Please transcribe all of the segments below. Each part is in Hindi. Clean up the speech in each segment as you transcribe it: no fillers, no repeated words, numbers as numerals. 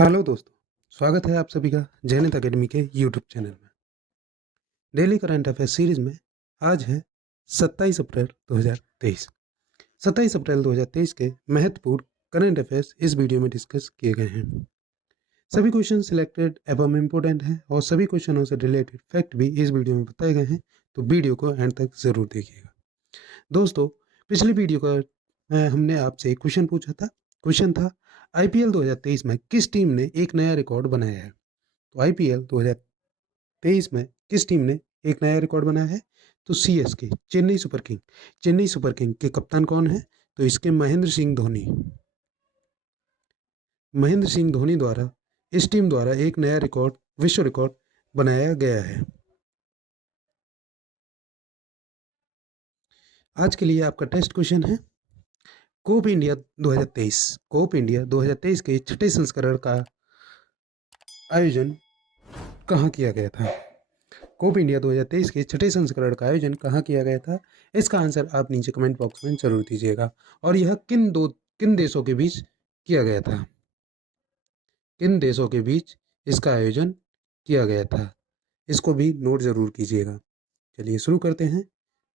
हेलो दोस्तों, स्वागत है आप सभी का जैनित अकेडमी के यूट्यूब चैनल में। डेली करंट अफेयर सीरीज में आज है 27 अप्रैल 2023। 27 अप्रैल 2023 के महत्वपूर्ण करंट अफेयर्स इस वीडियो में डिस्कस किए गए हैं। सभी क्वेश्चन सिलेक्टेड एवं इम्पोर्टेंट हैं और सभी क्वेश्चनों से रिलेटेड फैक्ट भी इस वीडियो में बताए गए हैं, तो वीडियो को एंड तक जरूर देखिएगा। दोस्तों, पिछली वीडियो का हमने आपसे एक क्वेश्चन पूछा था। क्वेश्चन था आईपीएल 2023 में किस टीम ने एक नया रिकॉर्ड बनाया है। तो आईपीएल 2023 में किस टीम ने एक नया रिकॉर्ड बनाया है? तो CSK, Chennai super king. Chennai super king के कप्तान कौन है? तो इसके महेंद्र सिंह धोनी। महेंद्र सिंह धोनी द्वारा इस टीम द्वारा एक नया रिकॉर्ड, विश्व रिकॉर्ड बनाया गया है। आज के लिए आपका टेस्ट क्वेश्चन है कोप इंडिया 2023। कोप इंडिया 2023 के छठे संस्करण का आयोजन कहाँ किया गया था? कोप इंडिया 2023 के छठे संस्करण का आयोजन कहाँ किया गया था? इसका आंसर आप नीचे कमेंट बॉक्स में जरूर दीजिएगा। और यह किन देशों के बीच किया गया था? किन देशों के बीच इसका आयोजन किया गया था? इसको भी नोट जरूर कीजिएगा। चलिए शुरू करते हैं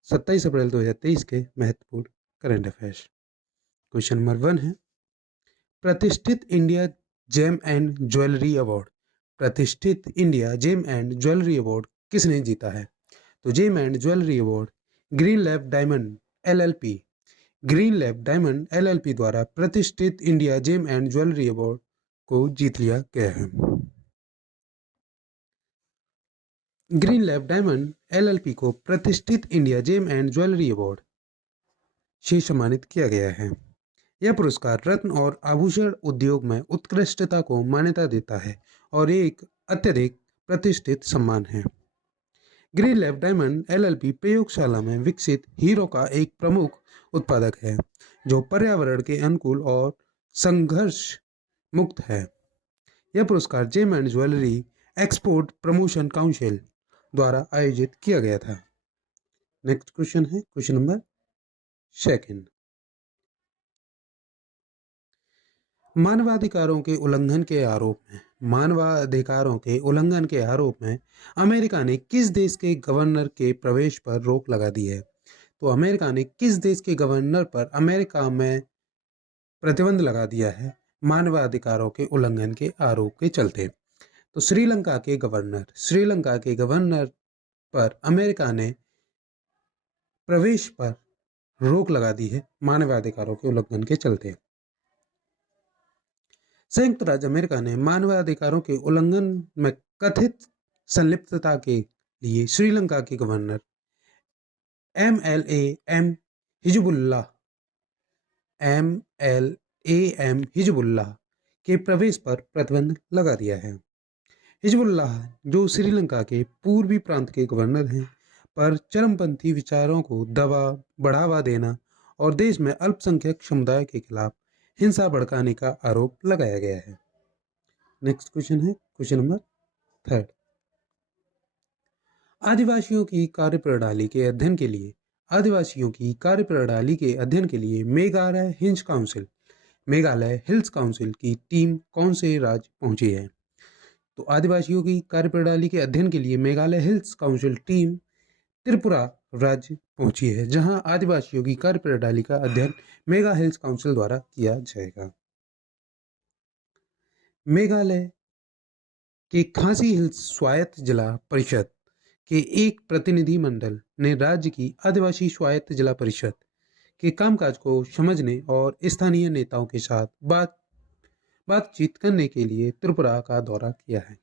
27 अप्रैल 2023 के महत्वपूर्ण करंट अफेयर्स। क्वेश्चन नंबर 1 है प्रतिष्ठित India gem and jewellery award. प्रतिष्ठित India gem and jewellery award किसने जीता है? तो gem and jewellery award green lab diamond LLP, green lab diamond LLP द्वारा प्रतिष्ठित India gem and jewellery award को जीत लिया गया है। ग्रीन लैब डायमंड एलएलपी को प्रतिष्ठित India gem and jewellery award से सम्मानित किया गया है। यह पुरस्कार रत्न और आभूषण उद्योग में उत्कृष्टता को मान्यता देता है और एक अत्यधिक प्रतिष्ठित सम्मान है। ग्रीन लैब डायमंड एलएलपी प्रयोगशाला में विकसित हीरो का एक प्रमुख उत्पादक है जो पर्यावरण के अनुकूल और संघर्ष मुक्त है। यह पुरस्कार gem and jewellery export promotion council द्वारा आयोजित किया गया था। नेक्स्ट क्वेश्चन है क्वेश्चन नंबर 2। मानवाधिकारों के उल्लंघन के आरोप में मानवाधिकारों के उल्लंघन के आरोप में अमेरिका ने किस देश के गवर्नर के प्रवेश पर रोक लगा दी है? तो अमेरिका ने किस देश के गवर्नर पर अमेरिका में प्रतिबंध लगा दिया है मानवाधिकारों के उल्लंघन के आरोप के चलते? तो श्रीलंका के गवर्नर पर अमेरिका ने प्रवेश पर रोक लगा दी है मानवाधिकारों के उल्लंघन के चलते। संयुक्त राज्य अमेरिका ने मानवाधिकारों के उल्लंघन में कथित संलिप्तता के लिए श्रीलंका के गवर्नर एमएलएम हिजबुल्लाह के प्रवेश पर प्रतिबंध लगा दिया है। हिजबुल्लाह, जो श्रीलंका के पूर्वी प्रांत के गवर्नर हैं, पर चरमपंथी विचारों को बढ़ावा देना और देश में अल्पसंख्यक समुदाय के खिलाफ हिंसा भड़काने का आरोप लगाया गया है। नेक्स्ट क्वेश्चन है क्वेश्चन नंबर 3। आदिवासियों की कार्यप्रणाली के अध्ययन के लिए मेघालय हिल्स काउंसिल की टीम कौन से राज्य पहुंची है? तो आदिवासियों की कार्यप्रणाली के अध्ययन के लिए Meghalaya hills council team Tripura राज्य पहुंची है, जहां आदिवासियों की कार्यप्रणाली का अध्ययन मेघा हिल्स काउंसिल द्वारा किया जाएगा। मेघालय के खासी हिल्स स्वायत्त जिला परिषद के एक प्रतिनिधि मंडल ने राज्य की आदिवासी स्वायत्त जिला परिषद के कामकाज को समझने और स्थानीय नेताओं के साथ बातचीत करने के लिए त्रिपुरा का दौरा किया है।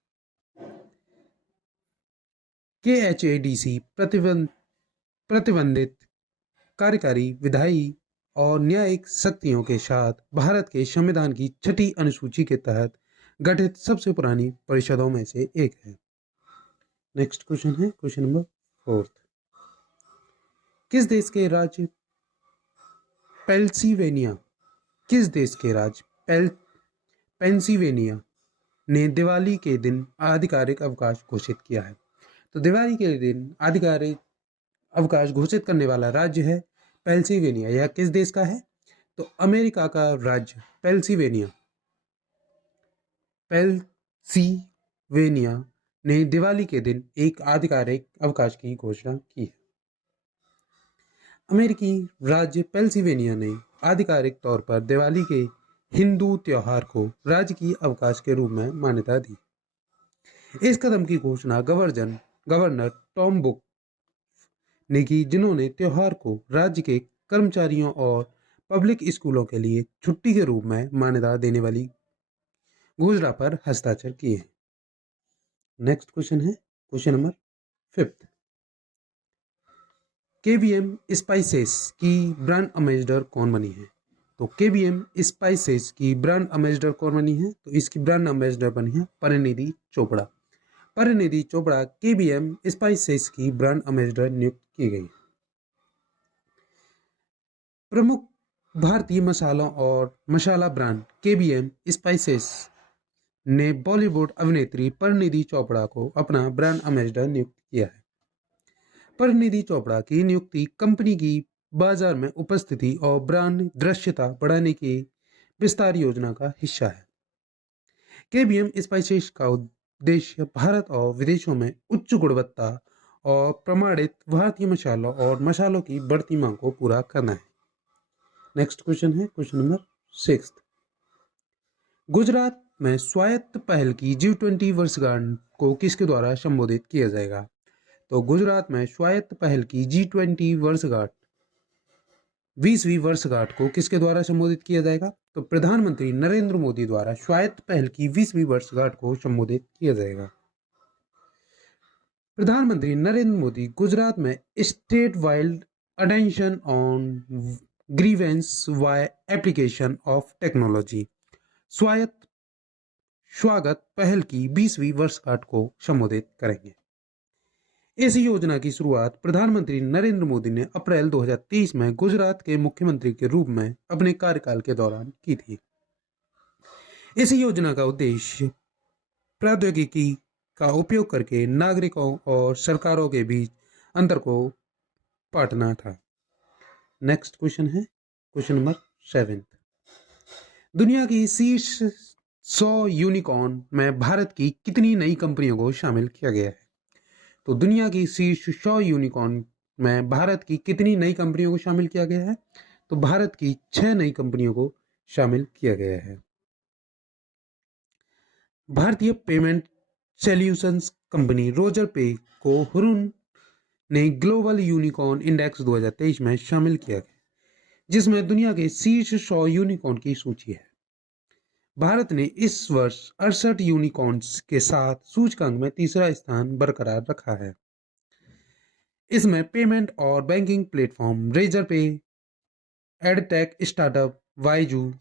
KHADC प्रतिबंधित कार्यकारी, विधायी और न्यायिक शक्तियों के साथ भारत के संविधान की 6ठी अनुसूची के तहत गठित सबसे पुरानी परिषदों में से एक है। नेक्स्ट क्वेश्चन है क्वेश्चन नंबर 4। किस देश के राज्य पेंसिल्वेनिया ने दिवाली के दिन आधिकारिक अवकाश घोषित किया है? तो दिवाली के दिन आधिकारिक अवकाश घोषित करने वाला राज्य है पेंसिल्वेनिया। यह किस देश का है? तो अमेरिका का राज्य पेंसिल्वेनिया ने दिवाली के दिन एक आधिकारिक अवकाश की घोषणा की है? अमेरिकी राज्य पेंसिल्वेनिया ने आधिकारिक तौर पर दिवाली के हिंदू त्योहार को राजकीय अवकाश के रूप में मान्यता दी। इस कदम की घोषणा गवर्नर टॉम बुक ने की, जिन्होंने त्योहार को राज्य के कर्मचारियों और पब्लिक स्कूलों के लिए छुट्टी के रूप में मान्यता देने वाली घोषणा पर हस्ताक्षर किए हैं। नेक्स्ट क्वेश्चन है क्वेश्चन नंबर 5। केवीएम स्पाइसेस की ब्रांड एम्बेसडर कौन बनी है? तो केवीएम स्पाइसेस की ब्रांड एम्बेसडर कौन बनी है? तो इसकी ब्रांड एम्बेसडर बनी है परिणीति चोपड़ा। परिणीति चोपड़ा केवीएम स्पाइसेस की ब्रांड एम्बेसडर नियुक्त की गई। प्रमुख भारतीय मसालों और मसाला ब्रांड केवीएम स्पाइसेस ने बॉलीवुड अभिनेत्री परिणीति चोपड़ा को अपना ब्रांड एम्बेसडर नियुक्त किया है। परिणीति चोपड़ा की नियुक्ति कंपनी की बाजार में उपस्थिति और ब्रांड दृश्यता बढ़ाने की विस्तार योजना का हिस्सा है। केवीएम स्पाइसेस का उद्देश्य भारत और विदेशों में उच्च गुणवत्ता और प्रमाणित भारतीय मसालों और मसालों की बढ़ती मांग को पूरा करना है। नेक्स्ट क्वेश्चन है क्वेश्चन नंबर 6। गुजरात में स्वायत्त पहल की G20 वर्षगांठ को किसके द्वारा संबोधित किया जाएगा? तो गुजरात में स्वायत्त पहल की G20 वर्षगांठ 20वीं वर्षगांठ को किसके द्वारा संबोधित किया जाएगा? तो प्रधानमंत्री नरेंद्र मोदी द्वारा स्वायत्त पहल की 20वीं वर्षगांठ को संबोधित किया जाएगा। प्रधानमंत्री नरेंद्र मोदी गुजरात में state wide attention on grievance by application of technology Swagat पहल की 20वीं वर्षगांठ को संबोधित करेंगे। इस योजना की शुरुआत प्रधानमंत्री नरेंद्र मोदी ने अप्रैल 2023 में गुजरात के मुख्यमंत्री के रूप में अपने कार्यकाल के दौरान की थी। इस योजना का उद्देश्य प्रौद्योगिकी का उपयोग करके नागरिकों और सरकारों के बीच अंतर को पाटना था। नेक्स्ट क्वेश्चन है क्वेश्चन नंबर 7। दुनिया की शीर्ष 100 यूनिकॉर्न में भारत की कितनी नई कंपनियों को शामिल किया गया है? तो दुनिया की शीर्ष 100 यूनिकॉर्न में भारत की कितनी नई कंपनियों को शामिल किया गया है? तो भारत की 6 नई कंपनियों को शामिल किया गया है। भारतीय पेमेंट सॉल्यूशंस कंपनी रोजर पे को हुरुन ने ग्लोबल यूनिकॉर्न इंडेक्स 2023 में शामिल किया गया, जिसमें दुनिया के शीर्ष 100 यूनिकॉर्न की सूची है। भारत ने इस वर्ष 68 यूनिकॉर्न्स के साथ सूचकांक में तीसरा स्थान बरकरार रखा है। इसमें पेमेंट और banking platform Razorpay, edtech startup Byju's,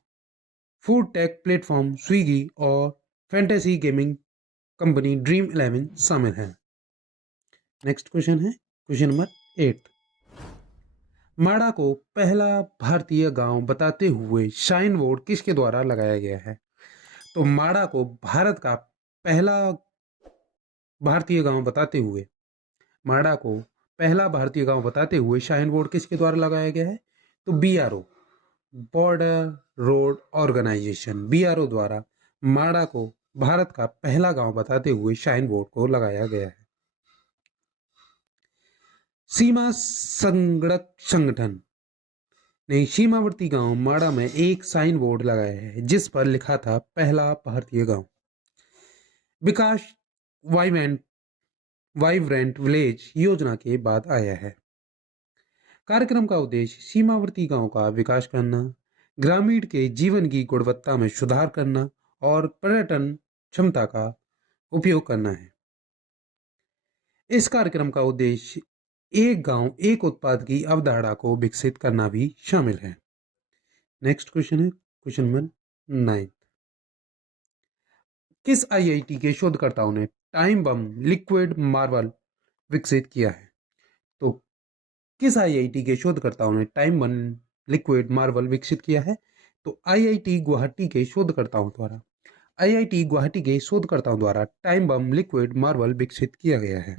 food tech platform Swiggy और फैंटेसी गेमिंग कंपनी ड्रीम 11 शामिल है। नेक्स्ट क्वेश्चन है क्वेश्चन नंबर 8। माड़ा को पहला भारतीय गांव बताते हुए साइन बोर्ड किसके द्वारा लगाया गया है? तो माड़ा को भारत का पहला भारतीय गांव बताते हुए साइन बोर्ड किसके द्वारा लगाया गया है? तो BRO border road organisation BRO द्वारा माड़ा को भारत का पहला गांव बताते हुए साइन बोर्ड को लगाया गया है। सीमा संगणक संगठन ने सीमावर्ती गांव माड़ा में एक साइन बोर्ड लगाया है, जिस पर लिखा था पहला भारतीय गांव। विकास वाइब्रेंट विलेज योजना के बाद आया है। कार्यक्रम का उद्देश्य सीमावर्ती गांव का विकास करना, ग्रामीण के जीवन की गुणवत्ता में सुधार करना और पर्यटन क्षमता का उपयोग करना है। इस कार्यक्रम का उद्देश्य एक गांव एक उत्पाद की अवधारणा को विकसित करना भी शामिल है। नेक्स्ट क्वेश्चन है क्वेश्चन नंबर 9। किस IIT के शोधकर्ताओं ने टाइम बम लिक्विड मार्बल विकसित किया है? तो किस IIT के शोधकर्ताओं ने टाइम बम लिक्विड मार्बल विकसित किया है? तो IIT गुवाहाटी के शोधकर्ताओं द्वारा टाइम बम लिक्विड मार्बल विकसित किया गया है।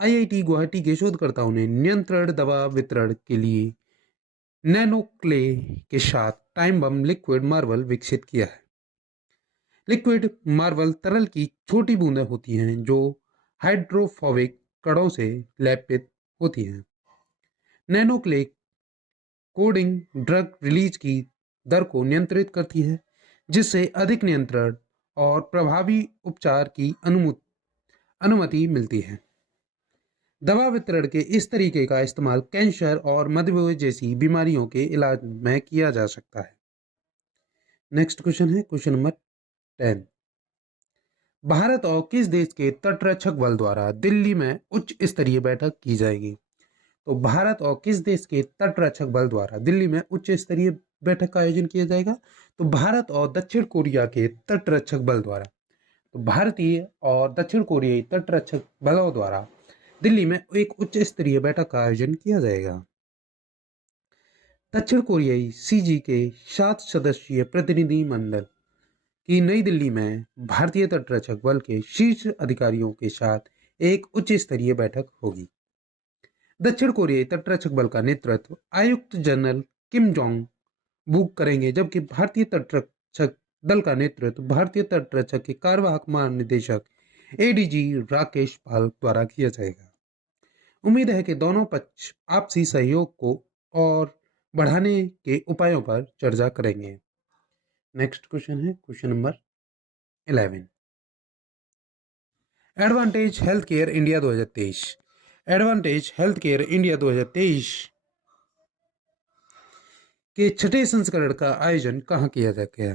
IIT गुवाहाटी के शोधकर्ताओं ने नियंत्रण दवा वितरण के लिए नैनो क्ले के साथ टाइम बम लिक्विड मार्बल विकसित किया है। लिक्विड मार्बल तरल की छोटी बूंदें होती हैं जो हाइड्रोफोबिक कणों से लेपित होती हैं। Nano clay coding drug release की दर को नियंत्रित करती है, जिससे अधिक नियंत्रण और प्रभावी उपचार की अनुमति मिलती है। दवा वितरण के इस तरीके का इस्तेमाल कैंसर और मधुमेह जैसी बीमारियों के इलाज में किया जा सकता है। नेक्स्ट क्वेश्चन है क्वेश्चन नंबर 10। भारत और किस देश के तटरक्षक बल द्वारा दिल्ली में उच्च स्तरीय बैठक की जाएगी? तो भारत और किस देश के तटरक्षक बल द्वारा दिल्ली में उच्च स्तरीय बैठक का आयोजन किया जाएगा? तो भारत और दक्षिण कोरिया के तटरक्षक बल द्वारा। तो भारतीय और दक्षिण कोरियाई तटरक्षक बलों द्वारा दिल्ली में एक उच्च स्तरीय बैठक का आयोजन किया जाएगा। दक्षिण कोरियाई सीजी के 7 सदस्यीय प्रतिनिधि मंडल की नई दिल्ली में भारतीय तटरक्षक बल के शीर्ष अधिकारियों के साथ एक उच्च स्तरीय बैठक होगी। दक्षिण कोरियाई तटरक्षक बल का नेतृत्व आयुक्त जनरल किम जोंग बुक करेंगे, जबकि भारतीय तटरक्षक दल का नेतृत्व भारतीय तटरक्षक के कार्यवाहक महानिदेशक एडीजी राकेश पाल द्वारा किया जाएगा। उम्मीद है कि दोनों पक्ष आपसी सहयोग को और बढ़ाने के उपायों पर चर्चा करेंगे। नेक्स्ट क्वेश्चन है question number 11। Advantage health care India 2023। Advantage health care India 2023 के छठे संस्करण का आयोजन कहाँ किया गया?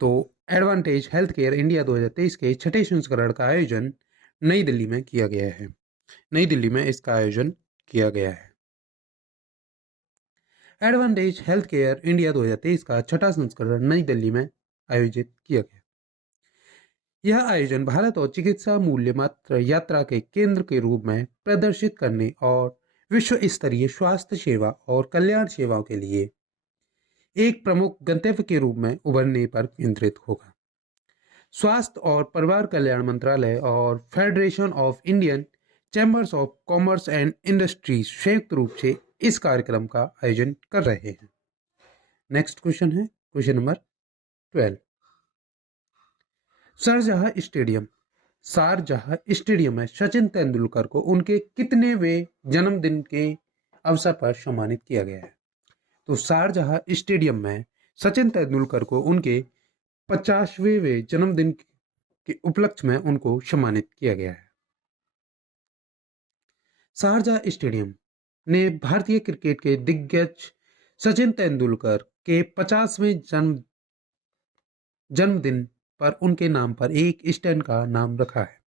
तो एडवांटेज हेल्थ केयर इंडिया 2023 के छठे संस्करण का आयोजन नई दिल्ली में किया गया है। नई दिल्ली में इसका आयोजन किया गया है। एडवांटेज हेल्थ केयर इंडिया 2023 का छठा संस्करण नई दिल्ली में आयोजित किया गया। यह आयोजन भारत और चिकित्सा मूल्य मात्र यात्रा के केंद्र के रूप में प्रदर्शित करने और विश्व स्तरीय स्वास्थ्य सेवा और कल्याण सेवाओं के लिए एक प्रमुख गंतव्य के रूप में उभरने पर केंद्रित होगा। स्वास्थ्य और परिवार कल्याण मंत्रालय और federation of Indian chambers of commerce and industries संयुक्त रूप से इस कार्यक्रम का आयोजन कर रहे हैं। नेक्स्ट क्वेश्चन है क्वेश्चन नंबर 12। शारजाह स्टेडियम में सचिन तेंदुलकर को उनके कितनेवें जन्मदिन के अवसर पर सम्मानित किया गया है? तो शारजाह स्टेडियम में सचिन तेंदुलकर को उनके 50वें जन्मदिन के उपलक्ष्य में उनको सम्मानित किया गया है। शारजाह स्टेडियम ने भारतीय क्रिकेट के दिग्गज सचिन तेंदुलकर के 50वें जन्मदिन पर उनके नाम पर एक स्टैंड का नाम रखा है।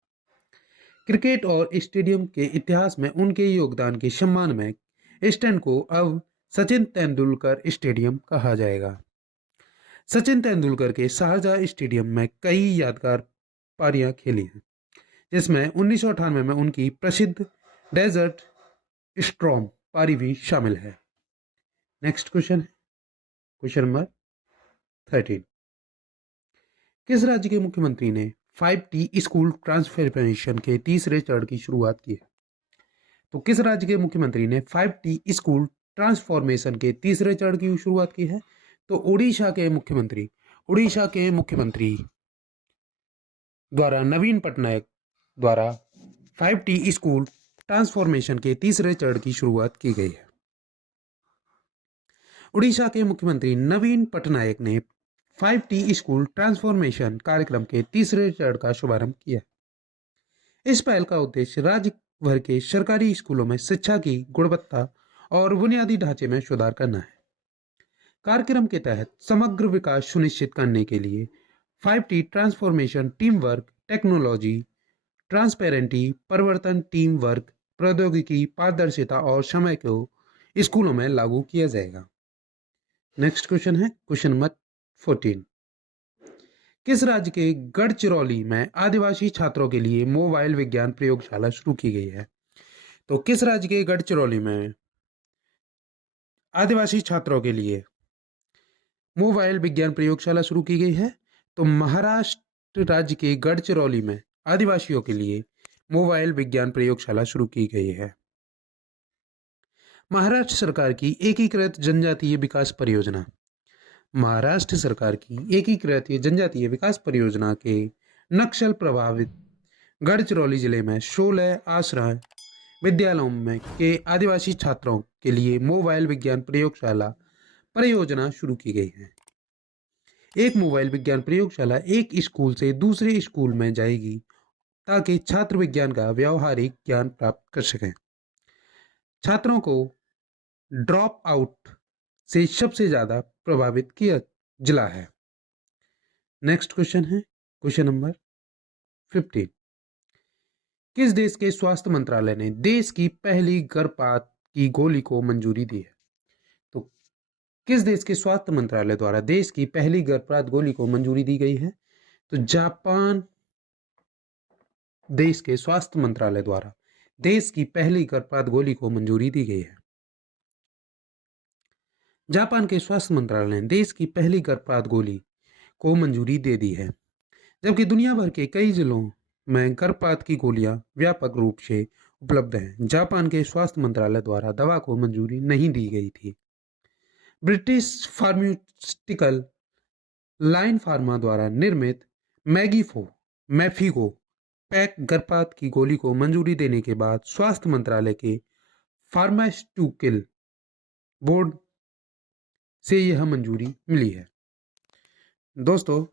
क्रिकेट और स्टेडियम के इतिहास में उनके योगदान के सम्मान में स्टैंड को अब सचिन तेंदुलकर स्टेडियम कहा जाएगा। सचिन तेंदुलकर के शारजाह स्टेडियम में कई यादगार पारियां खेली हैं, जिसमें 1998 में उनकी प्रसिद्ध डेजर्ट स्टॉर्म पारी भी शामिल है। नेक्स्ट क्वेश्चन है क्वेश्चन नंबर 13। किस राज्य के मुख्यमंत्री ने 5T स्कूल ट्रांसफॉर्मेशन के तीसरे चरण की शुरुआत की है? तो किस राज्य के मुख्यमंत्री ने 5T स्कूल ट्रांसफॉर्मेशन के तीसरे चरण की शुरुआत की है? तो उड़ीसा के मुख्यमंत्री द्वारा नवीन पटनायक द्वारा 5T स्कूल ट्रांसफॉर्मेशन के तीसरे चरण की शुरुआत की गई है। उड़ीसा के मुख्यमंत्री नवीन पटनायक ने 5T स्कूल ट्रांसफॉर्मेशन कार्यक्रम के तीसरे चरण का शुभारंभ किया। इस पहल का उद्देश्य राज्य भर के सरकारी स्कूलों में शिक्षा की गुणवत्ता और बुनियादी ढांचे में सुधार करना है। कार्यक्रम के तहत समग्र विकास सुनिश्चित करने के लिए 5T transformation team work, technology, transparency, परिवर्तन, टीम वर्क, प्रौद्योगिकी, पारदर्शिता और समय को स्कूलों में लागू किया जाएगा। नेक्स्ट क्वेश्चन है क्वेश्चन नंबर 14। किस राज्य के गढ़चिरौली में आदिवासी छात्रों के लिए मोबाइल विज्ञान प्रयोगशाला शुरू की गई है? तो किस राज्य के गढ़चिरौली में आदिवासी छात्रों के लिए मोबाइल विज्ञान प्रयोगशाला शुरू की गई है? तो महाराष्ट्र राज्य के गढ़चिरौली में आदिवासियों के लिए मोबाइल विज्ञान प्रयोगशाला शुरू की गई है। महाराष्ट्र सरकार की एकीकृत जनजातीय विकास परियोजना महाराष्ट्र सरकार की एकीकृत जनजातीय विकास परियोजना के नक्सल प्रभावित गढ़चिरौली जिले में 16 आश्रय विद्यालयों में के आदिवासी छात्रों के लिए मोबाइल विज्ञान प्रयोगशाला परियोजना शुरू की गई है। एक मोबाइल विज्ञान प्रयोगशाला एक स्कूल से दूसरे स्कूल में जाएगी ताकि छात्र विज्ञान का व्यावहारिक ज्ञान प्राप्त कर सकें। छात्रों को ड्रॉप आउट से सबसे ज्यादा प्रभावित किया जिला है। नेक्स्ट क्वेश्चन है क्वेश्चन नंबर 15। किस देश के स्वास्थ्य मंत्रालय ने देश की पहली गर्भपात की गोली को मंजूरी दी है? तो किस देश के स्वास्थ्य मंत्रालय द्वारा देश की पहली गर्भपात गोली को मंजूरी दी गई है? तो जापान देश के स्वास्थ्य मंत्रालय द्वारा देश की पहली गर्भपात गोली को मंजूरी दी गई है। जापान के स्वास्थ्य मंत्रालय ने देश की पहली गर्भपात गोली को मंजूरी दे दी है, जबकि दुनिया भर के कई जिलों में गर्भपात की गोलियां व्यापक रूप से उपलब्ध हैं। जापान के स्वास्थ्य मंत्रालय द्वारा दवा को मंजूरी नहीं दी गई थी। ब्रिटिश फार्मास्यूटिकल लाइन फार्मा द्वारा निर्मित मैफिगो पैक गर्भपात की गोली को मंजूरी देने के बाद स्वास्थ्य मंत्रालय के फार्मास्यूटिकल बोर्ड से यह मंजूरी मिली है। दोस्तों,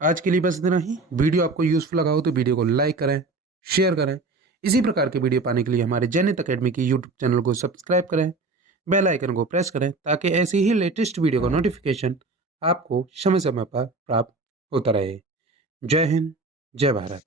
आज के लिए बस इतना ही। वीडियो आपको यूजफुल लगा हो तो वीडियो को लाइक करें, शेयर करें। इसी प्रकार के वीडियो पाने के लिए हमारे जैनित अकेडमी की यूट्यूब चैनल को सब्सक्राइब करें, बेल आइकन को प्रेस करें ताकि ऐसी ही लेटेस्ट वीडियो का नोटिफिकेशन आपको समय समय पर प्राप्त होता रहे। जय हिंद, जय भारत।